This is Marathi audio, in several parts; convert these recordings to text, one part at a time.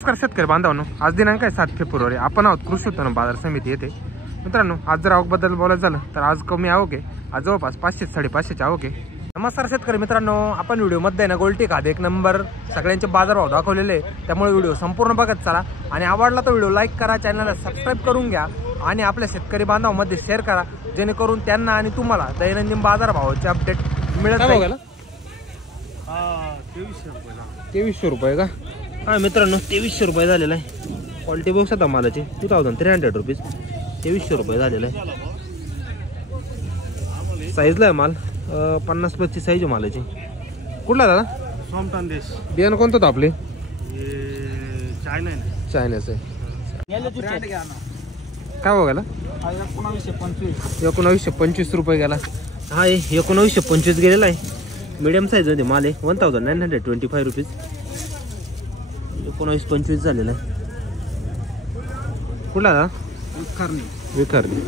नमस्कार शेतकरी बांधवांनो, आज दिनांक आहे 7 फेब्रुवारी. आपण आहोत कृषी उत्पन्न बाजार समिती येथे. मित्रांनो, आज जर आवकबद्दल बोलायचं झालं तर आज कमी आवक आहे. आज जवळपास 500-550 आवक आहे. नमस्कार शेतकरी मित्रांनो, आपण व्हिडिओमध्ये ना गोल्टी खाद 1 नंबर सगळ्यांचे बाजारभाव दाखवलेले आहे. त्यामुळे व्हिडिओ संपूर्ण बघत चला आणि आवडला तर व्हिडिओ लाईक करा, चॅनलला सबस्क्राईब करून घ्या आणि आपल्या शेतकरी बांधवांमध्ये शेअर करा, जेणेकरून त्यांना आणि तुम्हाला दैनंदिन बाजारभावाचे अपडेट मिळत राहील. 2300 रुपये का? हा मित्रांनो, 2300 रुपये झालेला आहे. क्वालिटी बॉक्स आता मालाची 2300 रुपीज. 2300 रुपये झालेला आहे. साईजला आहे माल 50-25 साईज आहे मालाची. कुठला दादा? सोमटान देश. बियाणं कोणतं होतं आपले? चायनाचं आहे. काय बघायला? 1925 रुपये गेला. हा 1925 गेलेला आहे. मीडियम साईज मध्ये माल आहे. 1925 रुपीज. 1925 झालेला आहे. कुठला दादा? विखरणी.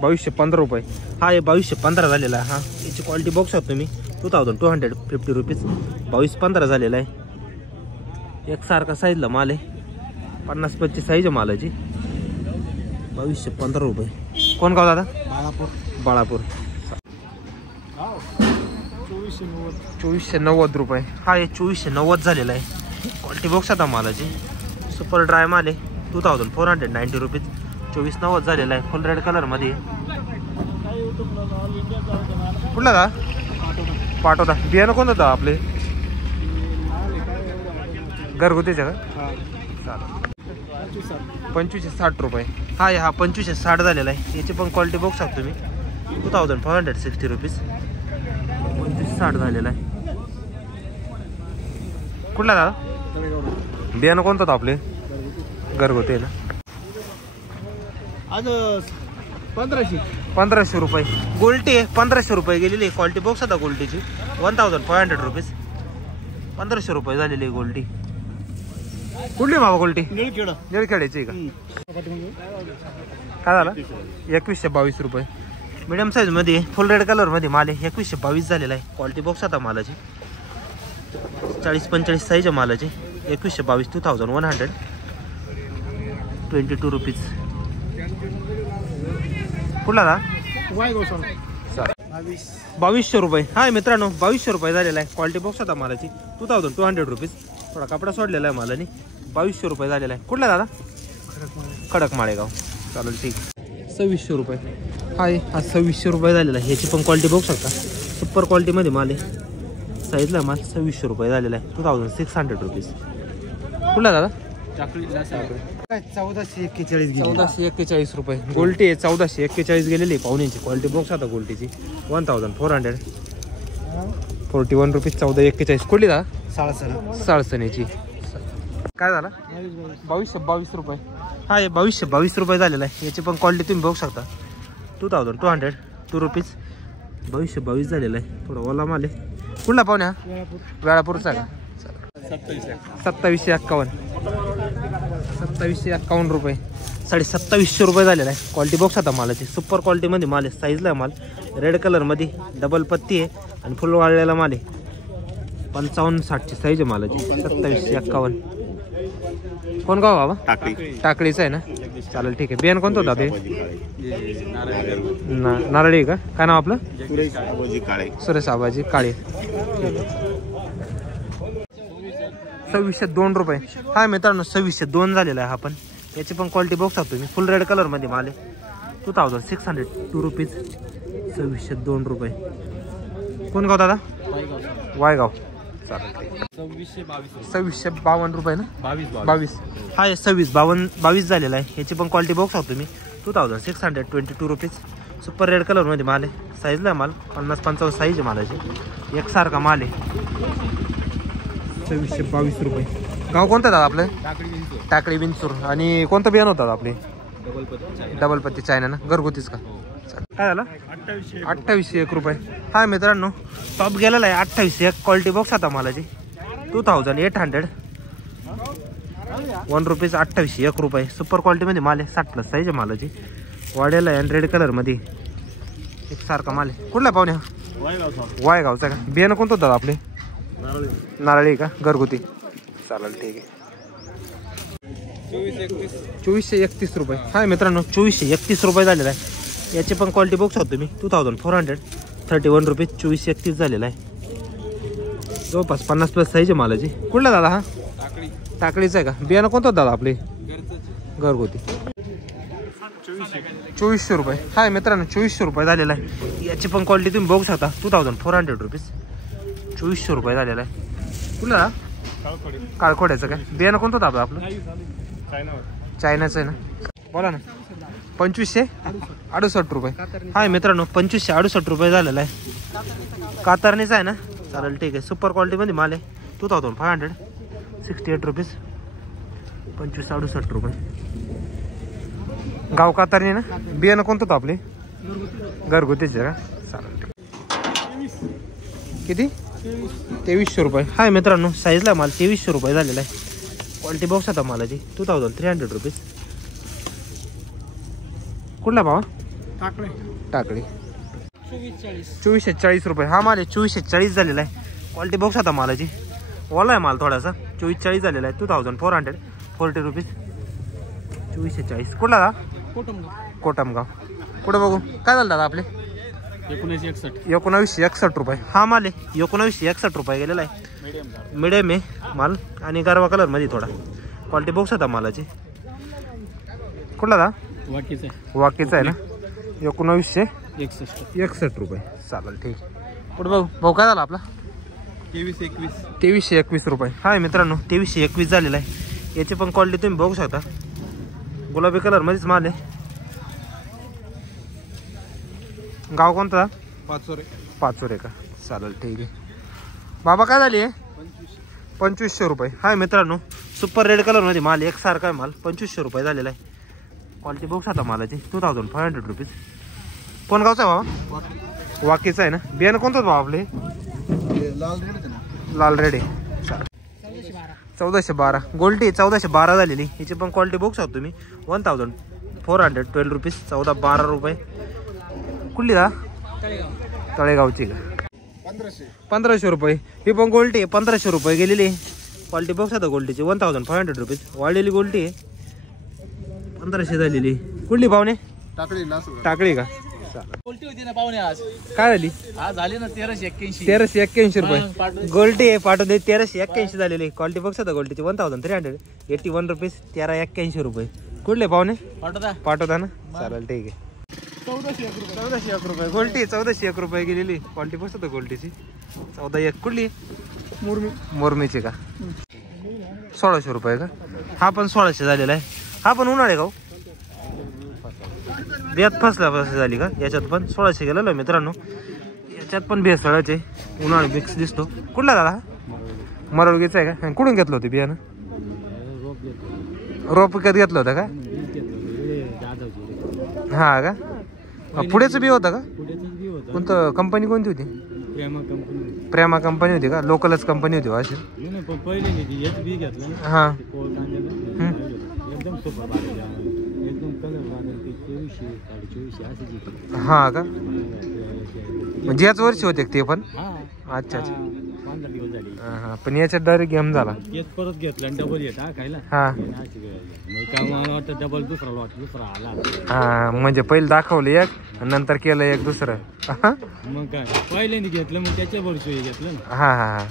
2215 रुपये. हा 2215 झालेला आहे. हा याची क्वालिटी बॉक्स आहात तुम्ही 2250 रुपीज. 2215 झालेला आहे. एकसारखा साईजला माल आहे. 50-25 साईज आहे मालाची. 2215 रुपये. कोण गाव दादा? बाळापूर. 2490 रुपये. हा 2490 झालेला आहे. क्वालिटी बॉक्स आता मालाची सुपर ड्राय माल आहे. 2490 रुपीज. 2490 झालेला आहे. फुल रेड कलर मध्ये. कुठला का? पाठवता. बियाणं कोणतं होतं आपले? घरगुतीचे का? चालेल. 2560 रुपये. हा 2560 झालेला आहे. याची पण क्वालिटी बॉक्स आहात तुम्ही 2560 रुपीज. 2560 झालेला आहे. कुठला दादा? बियाणं कोणतं होतं आपले? घरगुती ना. आज 1500 रुपये. गोल्टी आहे 1500 रुपये गेलेली आहे. क्वालिटी बॉक्स आता गोल्टीची 1500 रुपीज. 1500 रुपये झालेली आहे गोल्टी. कुठली मावा गोल्टी? निळखेड्याची का? काय झालं? 2122 रुपये. मीडियम साईज मध्ये फुल रेड कलर मध्ये माल आहे. 2122 झालेला आहे. क्वालिटी बॉक्स आता मालाची 40-45 साईज आहे मालाची. 2122 2122 रुपीज. कुठला का? 2200 रुपये. हा मित्रांनो 2200 रुपये झालेला आहे. क्वालिटी बॉक्स आता मालाची 2200 रुपीज. थोडा कपडा सोडलेला आहे मालाने. 2200 रुपये झालेला आहे. कुठला दादा? खडक माळेगाव. चालेल ठीक. 2600 रुपये. हा 2600 रुपये झालेला आहे. ह्याची पण क्वालिटी बघू शकता. सुपर क्वालिटीमध्ये माल आहे. साईजला माल 2600 रुपये झालेला आहे. 2600 रुपीज. कुठला दादा? 1441 रुपये. गोल्टी आहे 1441 गेलेली आहे. पाहुण्यांची क्वालिटी बॉक्स आता गोल्टीची 1441 रुपीज. 1441. कुठली दादा? साळसण्याची. काय झाला? 2222 रुपये. हा 2222 रुपये झालेला आहे. याची पण क्वालिटी तुम्ही बघू शकता 2202 रुपीज. 2222 झालेला आहे. थोडा ओला माल आहे. कुठला पाहुण्या? वेळापूरचा का? 2751 रुपये. 2750 रुपये झालेला आहे. क्वालिटी बॉक्स आता मालाची सुपर क्वालिटीमध्ये माल आहे. साईजला माल रेड कलरमध्ये डबल पत्ती आहे आणि फुल वाळलेला माल आहे. 55-60 साईज आहे मालाची. 2751. कोण गाव बाबा? टाकळीचं आहे ना. चालेल ठीक आहे. बियाणं कोणतं होतं ते? नारळी का? काय नाव आपलं? सुरेश आबाजी काळे. 2602 रुपये. हा मित्रांनो 2602 झालेला आहे. हा पण याची पण क्वालिटी बॉक्स आहात तुम्ही. फुल रेड कलर मध्ये माल आहे. 2602 रुपीज. 2602 रुपये. कोण गाव दादा? वायगाव. चालेल. 2652 रुपये ना. 22. हा 2622 झालेला आहे. याची पण क्वालिटी बॉक्स आहात तुम्ही 2622 रुपीज. सुपर रेड कलर मध्ये माल आहे. साईजला माल 50-55 साईज आहे मालाची. एकसारखा माल आहे. 2622 रुपये. गाव कोणतं दादा आपलं? टाकळी बिनसूर. आणि कोणतं बियाणं होतं आपले? डबल पत्ती चायना ना. घरगुतीच का? काय झालं? 2801 रुपये. हा मित्रांनो टॉप गेलेला आहे 2801. क्वालिटी बॉक्स आता मालाची 2801 रुपीज. 2801 रुपये. सुपर क्वालिटीमध्ये माल आहे. 60+ साईज आहे मालाची. वाढेला आहे आणि रेड कलरमध्ये एकसारखा माल आहे. कुठला पाहुण्या? वायगावचा का? बियाणं कोणतं होतं आपले? नारळी का? घरगुती. चालेल ठीक आहे. ₹2431 रुपये. हाय मित्रांनो, ₹2431 झालेला आहे. याची पण क्वालिटी बघू शकतो तुम्ही. 2431 रुपये 2431 झालेला आहे. जवळपास 50+ साईज आहे मालाची. कुठला दादा हा? टाकळीचा आहे का? बियाणं कोणतं दादा आपले? घरगुती. 2400 रुपये. हाय मित्रांनो, 2400 रुपये झालेला आहे. याची पण क्वालिटी तुम्ही बघू शकता. 2400 रुपीज 2400 रुपये झालेला आहे. कुठला? काळखोड्याचं काय? बियाणं कोणतं होतं आपलं? चायनाचं आहे ना. बोला ना. 2568 रुपये. हाय मित्रांनो, 2568 रुपये झालेला आहे. कातरणीचा आहे ना. चालेल ठीक आहे. सुपर क्वालिटीमध्ये माल आहे. 2568 रुपीज 2568 रुपये. गाव कातरणी ना. बियाणं कोणतं होतं आपले? घरगुतीचे का? चालेल. किती? 2300 रुपये. हाय मित्रांनो, साईजला माल 2300 रुपये झालेला आहे. क्वालिटी बॉक्स आता मालाची. 2300 रुपीज. कुठला भावा? टाकळी. 2440 रुपये. हा माल आहे. 2440 झालेला आहे. क्वालिटी बॉक्स आता मालाची. ओला आहे माल थोडासा. 2440 झालेला आहे. 2440 रुपीज 2440. कुठला? कोटमगाव. कुठं बघू? काय झालं दादा आपले? 1961 रुपये. हा माल आहे. 1961 रुपये गेलेला आहे. मिडियम आहे माल आणि गरवा कलर मध्ये थोडा. क्वालिटी बॉक्स आता मालाची. कुठला दा? वाकीचा आहे ना. 1961 रुपये. चालेल ठीक. कुठं बघू? भाऊ काय झाला आपला? 2321 रुपये. हाय मित्रांनो, 2321 झालेला आहे. याची पण क्वालिटी तुम्ही बघू शकता. गुलाबी कलर मध्येच माल आहे. गाव कोणता? पाचोरे का? चालेल ठीक आहे. बाबा काय झाली आहे? 2500 रुपये. हाय मित्रांनो, सुपर रेड कलर मध्ये माल एकसारखा आहे माल. 2500 रुपये झालेला आहे. क्वालिटी बघू शकता मालाची. 2500 रुपीज. कोण गावचा आहे बाबा? वाकीचा आहे ना. बियाणं कोणतं बाबा आपले? लाल रेड आहे. 1412. गोल्टी 1412 झालेली. हिची पण क्वालिटी बघू शकतो तुम्ही. 1412 रुपीज 1412 रुपये. कुठली दा? तळेगावची का? 1500 रुपये. ही पण गोल्टी आहे. 1500 रुपये गेलेली. क्वालिटी बघू शकता गोल्टीची. 1500 रुपीज. वाढलेली गोल्टी आहे. 1500 झालेली. कुठली पाहुणे? टाकळी का? काय झाली? झाली ना 1381. 1381 रुपये गोल्टी आहे. पाठवते 1381 झालेली. क्वालिटी बघ शकता गोल्टीची. 1381 रुपीज 1381 रुपये. कुठले पाहुणे? पाठवता ना. चालेल ठीक आहे. 1401 रुपये गोल्टी. 1401 रुपये गेलेली. क्वालिटी बघ शकता गोल्टीची. 1401. कुठली? मुरमीची का? 1600 रुपये का? हा पण 1600 झालेला आहे. हा पण उन्हाळे गाव बियात फसल्या झाली का? याच्यात पण 1600 गेलेलो आहे मित्रांनो. याच्यात पण भेसळाचे उन्हाळी मिक्स दिसतो. कुठला दादा? मरवगीचा आहे का? कुठून घेतलं होतं बियाणं? रोप विकत घेतलं होतं का? हा का? पुढेच बी होतं का? कोणतं कंपनी कोणती होती? प्रेमा कंपनी होती का? लोकलच कंपनी होती अशी. हा हा का? म्हणजे याच वर्षी होते ते पण. अच्छा अच्छा. हा पण याच्यात डायरेक्ट गेम झाला. परत घेतला डबल येत खायला. हा डबल दुसरा आला. हा म्हणजे पहिले दाखवलं एक नंतर केलं एक दुसरं. मग काय पहिल्यांदा घेतलं मग त्याच्या वर्षी घेतलं ना. हा हा हा.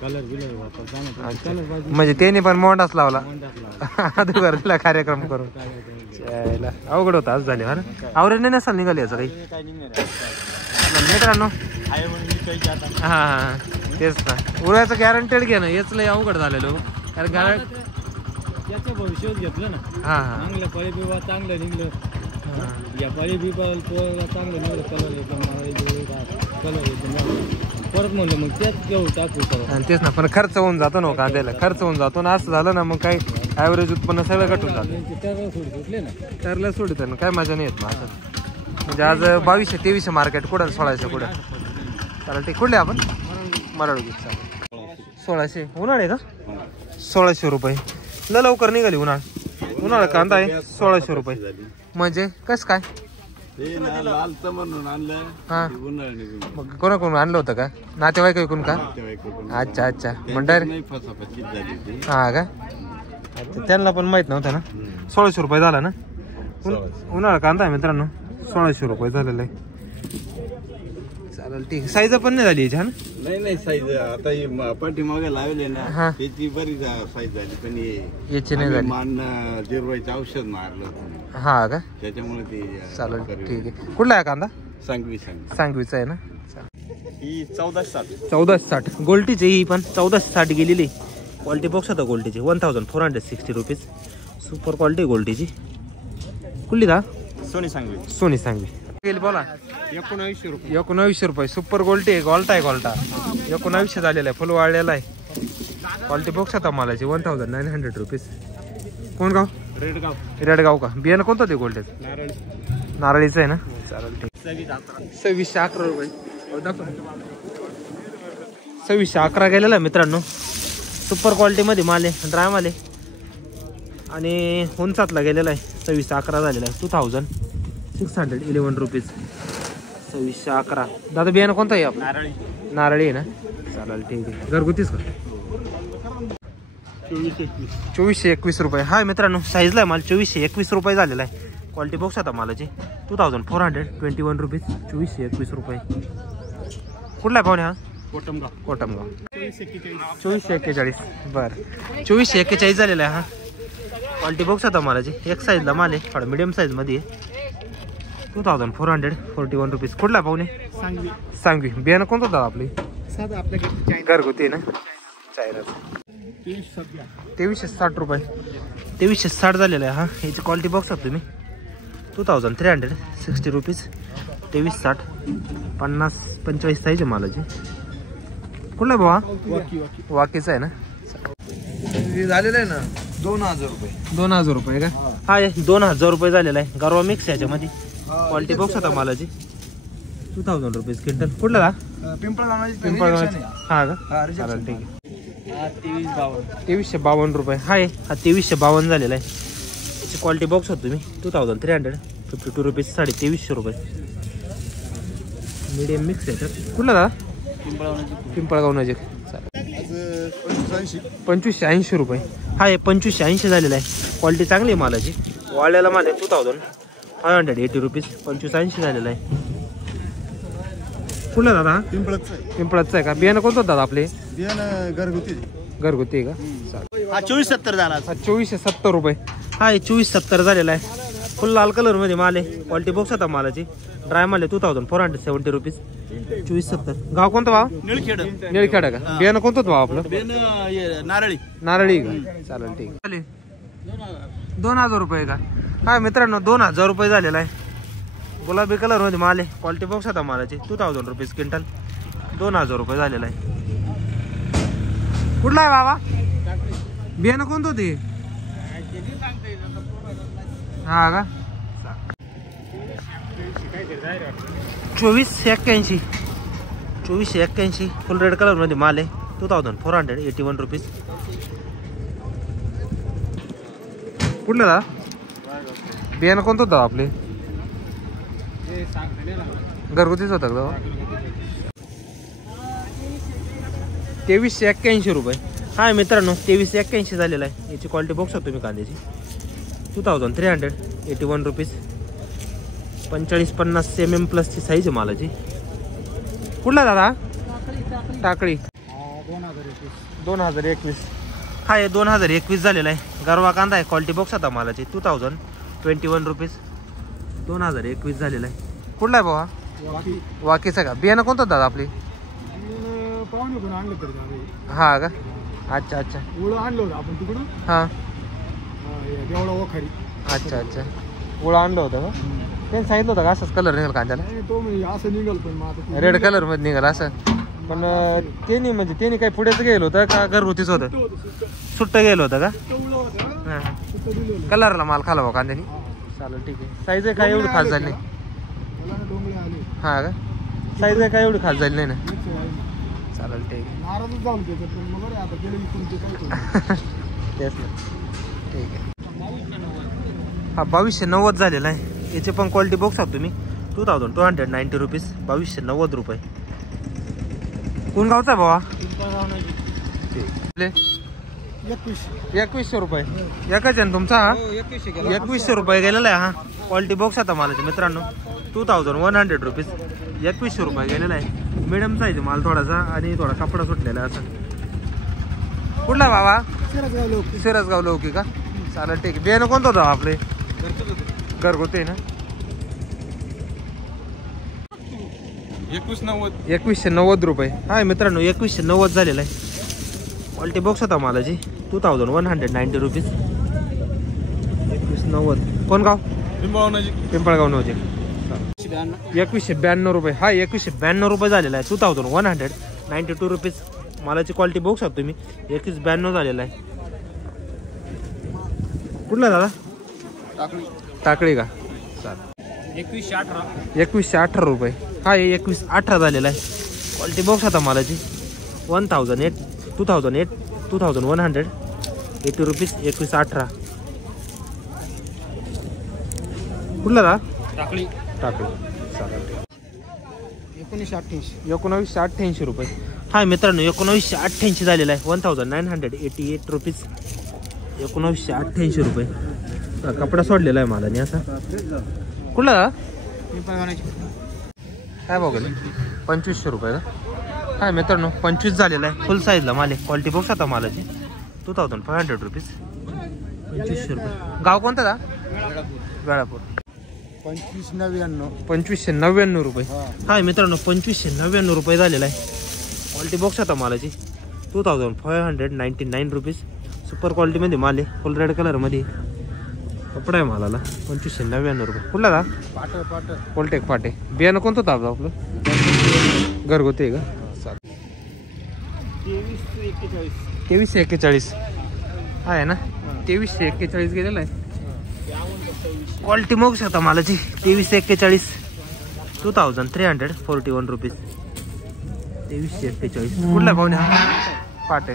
कलर बिलर वापरता म्हणजे त्याने पण मोंडाच लावला. दुसरा कार्यक्रम करून अवघड होता. आज झाले. हा ना. आवरेज नाही नसाल निघाली याचं काही मित्रांनो. हा हा तेच ना. उन्हाळ्याचं गॅरंटेड घे ना. याच लय अवघड झालेलो. कारण त्याच्या भविष्यात घेतलं ना. हा हा चांगलं पळी बिबा चांगलं निघलं. या पळी बिबा चांगलं निघलं. कलर येतो परत म्हणलं मग त्याच घेऊ टाकू परत. तेच ना. पण खर्च होऊन जातो ना कांद्याला. खर्च होऊन जातो ना. असं झालं ना मग काही ॲव्हरेज उत्पन्न सगळं कटून जातं. सुटले ना. त्याला सोडित ना. काय मजा नाही येत मग असं. म्हणजे आज 2200-2300 मार्केट कुठं 1600 कुठं. चालेल ते कुठले आपण मराठी. चालेल 1600. उन्हाळे का? 1600 रुपये. ल लवकर निघाली उन्हाळा कांदा आहे. 1600 रुपये म्हणजे कस काय? हा मग कोणाकडून आणलं होतं का? नातेवाईक ऐकून का? अच्छा अच्छा. मग डायरेक्ट हा का? अच्छा, त्यांना पण माहित नव्हतं ना. 1600 रुपये झाला ना. उन्हाळा कांदा आहे मित्रांनो, 1600 रुपये झालेला आहे. चालेल ठीक. साईज पण नाही झाली याची. नाही साईज आता ही पाठीमागे लावले ना त्याची बरी साईज झाली, पण याची नाही झाली. मान जिरवायचं औषध मारलं हा का, त्याच्यामुळे ते. चालेल ठीक आहे. कुठला आहे कांदा? सांगवीचा आहे ना. ही 1460. 1460 गोल्टीची. ही पण 1460 गेलेली. क्वालिटी बॉक्स होता गोल्टीची. 1460 रुपीज. सुपर क्वालिटी गोल्टीची. कुठली का? सोनी सांगवी गेली. बोला. 1900 रुपये. 1900 रुपये. सुपर गोल्टी आहे. गोल्टा आहे. गोल्टा 1900 झालेला आहे. फुल वाळलेला आहे. क्वालिटी बॉक्स होता मालाची. 1900 रुपीज. कोण गाव? रेडगाव का? बियाणं कोणतं ते गोल्टीचं? नारळीचं आहे ना. चालेल ठीक. 2611 रुपये. 2611 गेलेला आहे मित्रांनो. सुपर क्वालिटीमध्ये माल आहे. ड्राय माल आहे आणि उंचातला गेलेला आहे. 2611 झालेला आहे. 2611 रुपीज. 2611. दादा बियाणं कोणतं आहे आपलं? नारळी आहे ना. चालेल ठीक आहे. घरगुतीच का? 2421 रुपये. हा मित्रांनो साईजला आहे माल. 2421 रुपये झालेला आहे. क्वालिटी बॉक्स आता मालाची. 2421 रुपीज. 2421 रुपये. कुठला आहे पाहुणे? हा कोटमगाव. 2441. बरं 2441 झालेला आहे. हा क्वालिटी बॉक्स आता मालाची. एक साईजला माल आहे. थोडा मिडियम साईज मध्ये आहे. 2441 रुपीज. कुठला आहे पाहुणे? सांगवी. बियाणं कोणतं होतं आपली? घरगुती ना. 2360 रुपये. 2360 झालेला आहे. हा याची क्वालिटी बॉक्स आहे तुम्ही. 2360 रुपीज. 2360. 50-45 साईज आहे मालाची. कुठला आहे बाबा? वाकीचा आहे ना. झालेलं आहे ना. 2000 रुपये. 2000 रुपये का? हा 2000 रुपये झालेला आहे. गरवा मिक्स याच्यामध्ये. क्वालिटी बॉक्स होता मालाची. 2000 रुपीज क्विंटल. कुठला का? पिंपळगावची. हा का? चालेल ठीक आहे. 2352 रुपये. हा 2352 झालेला आहे. याची क्वालिटी बॉक्स होत तुम्ही. 2352 रुपीज. 2350 रुपये. मीडियम मिक्स आहे. कुठला का? पिंपळगाव नजीक. 2580 रुपये. हा 2580 झालेला आहे. क्वालिटी चांगली आहे मालाची. वाळलेला माल आहे. 2580 रुपीज. 2580 झालेला आहे. कुठला दादा? पिंपळाचं आहे का? बियाणं कोणतं दादा आपले? घरगुती आहे का? चालेल. 2470 झाला. 2470 रुपये. हा 2470 झालेला आहे. फुल लाल कलर मध्ये माल आहे. क्वालिटी बॉक्स आता मालाची. ड्राय माल आहे. 2470 रुपीज. 2470. गाव कोणतं भाव? निळखेड का? बियाणं कोणतं भाव आपलं? नारळी का? चालेल ठीक आहे. 2000 रुपये का? हा मित्रांनो 2000 रुपये झालेला आहे. गुलाबी कलर मध्ये माल आहे. क्वालिटी बॉक्स आता मालाची. 2000 रुपीज क्विंटल. 2000 रुपये झालेला आहे. कुठला आहे बाबा? बियाणं कोणतं ते? हा का? 2481. 2481 फुल रेड कलर मध्ये माल आहे. 2481 रुपीज. कुठलं दा? बियाणं कोणतं होतं आपले? घरगुतीच होतं का? 2381 रुपये. हा मित्रांनो 2381 झालेला आहे. याची क्वालिटी बॉक्स होतो तुम्ही कांद्याची. 2381 रुपीज. 45-50 mm प्लसची साईज आहे मालाची. कुठला दादा? टाकळी. 2021. हा 2021 झालेला आहे. गरवा कांदा आहे. क्वालिटी बॉक्स आता मालाची. 2021 रुपीज. 2021 झालेला आहे. कुठला आहे बाबा? वाकीचा का? बियाणं कोणतं दादा आपली? हा का? अच्छा अच्छा. हा अच्छा अच्छा. ओळा आणलं होतं का? त्यांनी सांगितलं होतं का असंच कलर निघाल कांद्याला? रेड कलर मध्ये निघाल असं. पण त्यांनी म्हणजे त्यांनी काही पुढेच गेलं होतं का घरगुतीच होतं? सुट्ट गेलं होतं का? कलरला माल खाला भाऊ कांद्यानी. चालेल ठीक आहे. साईज आहे काय एवढी खास झाली नाही? हा का? साईज आहे काय एवढी खास झाली नाही ना? चालेल ठीक आहे. तेच ना. ठीक आहे. हा 2290 झालेला आहे. याचे पण क्वालिटी बॉक्स आहात तुम्ही. 2290 रुपीज. 2290 रुपये. कोण गावचा आहे बाबा? 2100 रुपये एकच आहे ना तुमचा हा? 2100 रुपये गेलेला आहे हा. क्वालिटी बॉक्स आता मालाचे मित्रांनो 2100 रुपीज. 2100 रुपये गेलेला आहे. मिडियम साईज माल थोडासा आणि थोडा कपडा सुटलेला आहे असा. कुठला बाबा? सिरसगाव लौकी का? चालेल ठीक आहे. बियाणं कोणतं होतं आपले? घरगुती ना. 2190 रुपये. हा मित्रांनो 2190 झालेला आहे. क्वालिटी बॉक्स होता मालाची 2190 रुपीज. 2190. कोण गाव? पिंपळगाव नवजे. 2192 रुपये. हा 2192 रुपये झालेला आहे. 2192 रुपीज. मालाची क्वालिटी बॉक्स आहे तुम्ही 2192 झालेला आहे. कुठला दादा? टाकळी का? चालेल. 2118 रुपये. हा 2118 झालेला आहे. क्वालिटी बॉक्स आता मालाची 2180 रुपीज. 2118. कुठला दा? टाकळी. चालेल. 1988 रुपये. हा मित्रांनो 1988 झालेला आहे. 1988 रुपीज. 1988 रुपये. कपडा सोडलेला आहे मालाने असा. कुठला दा? काय बघा 2500 रुपये का? काय मित्रांनो 25 झालेला आहे. फुल साईजला माल आहे. क्वालिटी बॉक्स आता मालाची 2500 रुपीज. 2500 रुपये. गाव कोणतं दा? वेळापूर. 2599 रुपये. हा मित्रांनो 2599 रुपये झालेला आहे. क्वालिटी बॉक्स आता मालाची 2599 रुपीज. सुपर क्वालिटीमध्ये माल आहे. फुल रेड कलरमध्ये कपडा आहे मालाला. 2599 रुपये. कुठला दा? पोलटेक फाटे. बियाणं कोणतं होतं आपलं? घरगुती आहे का? 2341 आहे ना. 2341 गेलेला आहे. क्वालिटी मग शकता मालाची 2341. 2341 रुपीज. 2341. कुठला पाहुणे? फाटे.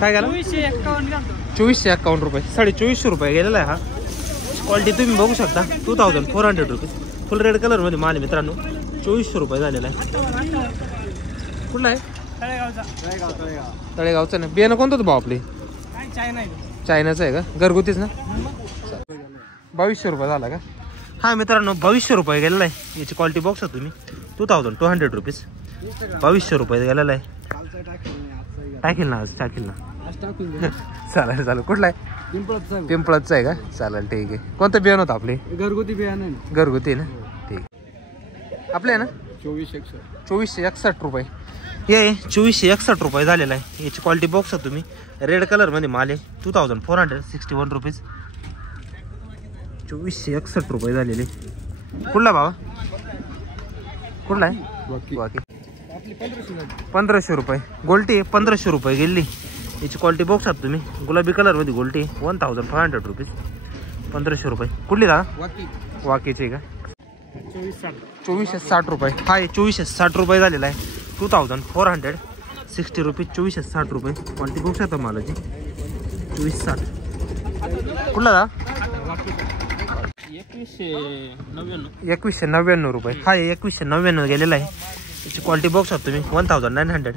काय गेला? 2451 रुपये. 2450 रुपये गेलेला आहे हा. क्वालिटी तुम्ही बघू शकता 2400 रुपीज. फुल रेड कलर मध्ये माल आहे मित्रांनो. 2400 रुपये झालेला आहे. कुठला आहे? तळेगावचं ना. बियाणं कोणतं होतं भाऊ आपले? चायनाचं आहे का? घरगुतीच ना. 2200 रुपये झाला का? हा मित्रांनो 2200 रुपये गेलेला आहे. याची क्वालिटी बॉक्स आहे तुम्ही 2200 रुपीज. 2200 रुपये गेलेला आहे. टाकेल ना चालेल. कुठला आहे? पिंपळाचं आहे का? चालेल ठीक आहे. कोणतं बियाणं होतं आपले? घरगुती बियाणं. घरगुती ना. ठीक आपले आहे ना. 2461 रुपये. हे 2461 रुपये झालेला आहे. याची क्वालिटी बॉक्स आहे तुम्ही रेड कलर मध्ये माल आहे 2461 रुपीज. 2461 रुपये झालेले. कुठला बाबा? कुठला आहे? वाकी. 1500 रुपये. गोल्टी 1500 रुपये गेली. याची क्वालिटी बॉक्स आहे तुम्ही गुलाबी कलर मध्ये. गोल्टी 1500 रुपीज. 1500 रुपये. कुठली दा? वाकीची का? 2460 रुपये. हा 2460 रुपये झालेला आहे. 2460 रुपीज. 2460 रुपये. क्वालिटी बॉक्स आहे मालाची 2460. कुठला दा? 2199 रुपये. हा 2199 गेलेला आहे. याची क्वालिटी बॉक्स आहे तुम्ही 1900.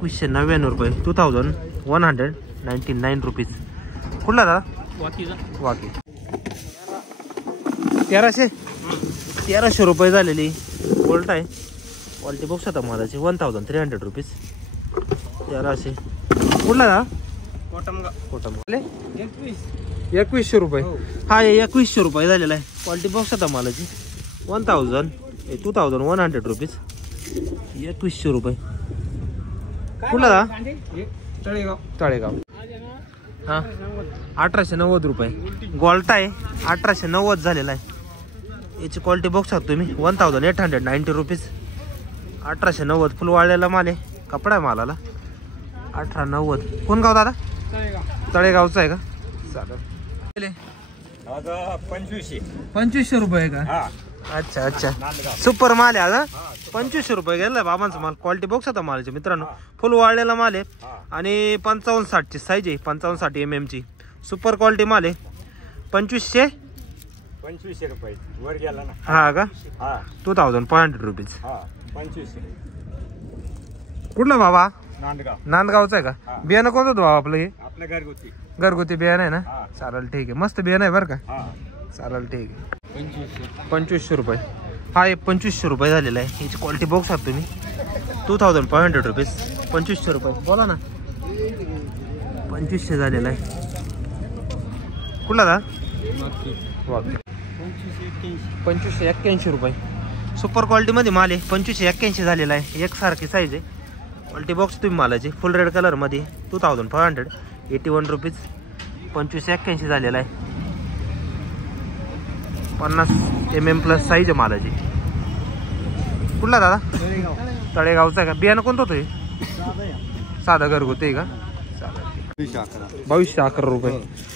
2199 रुपये. 2199 रुपीज. कुठला दा? वाकी. 1300 रुपये झालेली गोल्ट आहे. क्वालिटी बॉक्स आता मालाची 1300 रुपीज. 1300. कुठला दा? कोटम. 2100 रुपये. हा 2100 रुपये झालेला आहे. क्वालिटी बॉक्स आता मालाची 2100 रुपीज. 2100 रुपये. कुठला दा? तळेगाव. हा 1890 रुपये. गोल्टा आहे 1890 झालेला आहे. याची क्वालिटी बॉक्स आहे तुम्ही 1890 रुपीज. 1890 फुल वाळलेला माल आहे. कपडा आहे मालाला 1890. कोण गाव दादा? तळेगावचा आहे का? चालेल. 2500 रुपये का? अच्छा सुपर माल आहे. 2500 रुपये गेला बाबांचा माल. क्वालिटी बॉक्स होता मालाचे मित्रांनो. फुल वाळलेला माल आहे आणि 55-60 ची साईज आहे. 55-60 mm ची सुपर क्वालिटी माल आहे. 2500 रुपये वर गेला ना. हा का? 2500 रुपीज. 2500. कुठला बाबा? नांदगावचं आहे का? बियाणं कोणतं होतं भाऊ आपलं हे? आपल्या घरगुती घरगुती बियाणं आहे ना? हा. चालेल ठीक आहे, मस्त बियाणं आहे बरं का. चालेल ठीक आहे. 2500 रुपये. हा हे 2500 रुपये झालेला आहे. याची क्वालिटी बघू शकता तुम्ही. 2500 रुपीज. 2500 रुपये बोला ना. 2500 झालेला आहे. कुठला दा? 2581 रुपये. सुपर क्वालिटीमध्ये माल आहे. 2581 झालेला आहे. एकसारखी साईज आहे. क्वालिटी बॉक्स तुम्ही मालाची फुल रेड कलरमध्ये 2581 रुपीज. 2581 झालेला आहे. 50 mm प्लस साईज आहे मालाची. कुठला दादा? तळेगावचा आहे का? बियाणं कोणतं होतं हे? साधा घरगुती आहे का? 2211 रुपये.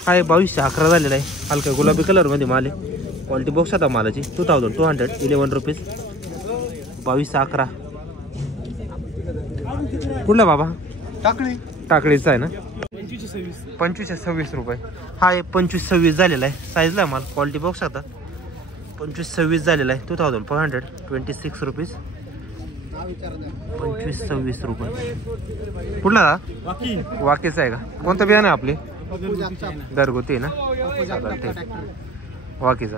हा हे 2211 झालेला आहे. हलका गुलाबी कलरमध्ये माल आहे. क्वालिटी बॉक्स आता मालाची 2211 रुपीज. 2211. कुठला बाबा? टाकळीचा आहे ना? 2526 रुपये. हा हे 2526 झालेला आहे. साईजला माल. क्वालिटी बॉक्स आता 2526 झालेला आहे. 2526 रुपीज. 2526 रुपये. कुठला दा? वाकीचा आहे का? कोणतं बियाणं आहे आपली? घरगुती आहे ना? वाकीचा.